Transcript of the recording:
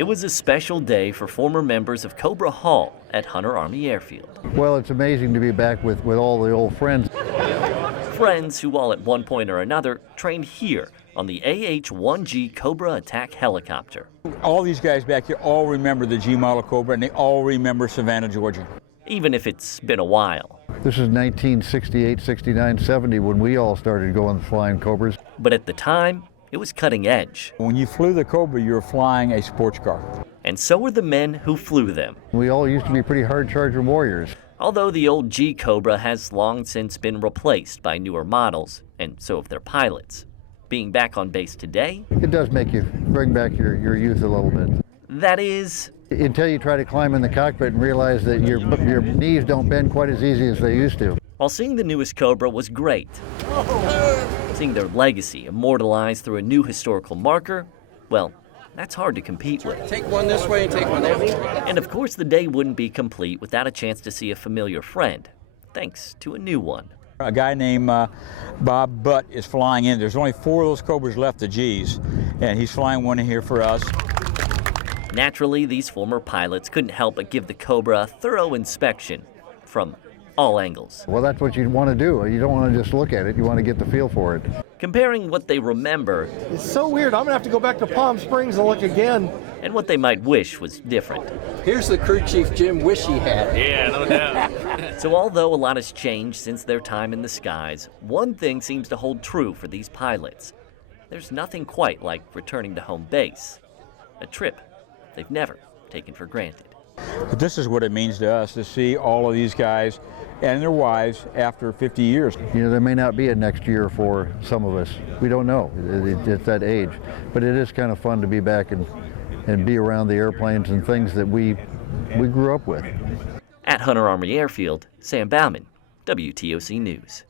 It was a special day for former members of Cobra Hall at Hunter Army Airfield. Well, it's amazing to be back with all the old friends. Friends who all at one point or another trained here on the AH-1G Cobra attack helicopter. All these guys back here all remember the G model Cobra, and they all remember Savannah, Georgia. Even if it's been a while. This is 1968, 69, 70 when we all started going flying Cobras. But at the time, it was cutting edge. When you flew the Cobra, you were flying a sports car. And so were the men who flew them. We all used to be pretty hard charger warriors. Although the old G Cobra has long since been replaced by newer models, and so have their pilots. Being back on base today, it does make you bring back your youth a little bit. That is, until you try to climb in the cockpit and realize that your knees don't bend quite as easy as they used to. While seeing the newest Cobra was great, seeing their legacy immortalized through a new historical marker, well, that's hard to compete with. Take one this way and take one that way. And of course the day wouldn't be complete without a chance to see a familiar friend, thanks to a new one. A guy named Bob Butt is flying in. There's only 4 of those Cobras left, the G's, and he's flying one in here for us. Naturally, these former pilots couldn't help but give the Cobra a thorough inspection from all angles. Well, that's what you want to do. You don't want to just look at it. You want to get the feel for it. Comparing what they remember. It's so weird. I'm going to have to go back to Palm Springs and look again. And what they might wish was different. Here's the crew chief Jim wish he had. Yeah, no doubt. So although a lot has changed since their time in the skies, one thing seems to hold true for these pilots. There's nothing quite like returning to home base. A trip they've never taken for granted. But this is what it means to us to see all of these guys and their wives after 50 years. You know, there may not be a next year for some of us. We don't know. It's that age. But it is kind of fun to be back and be around the airplanes and things that we grew up with. At Hunter Army Airfield, Sam Bauman, WTOC News.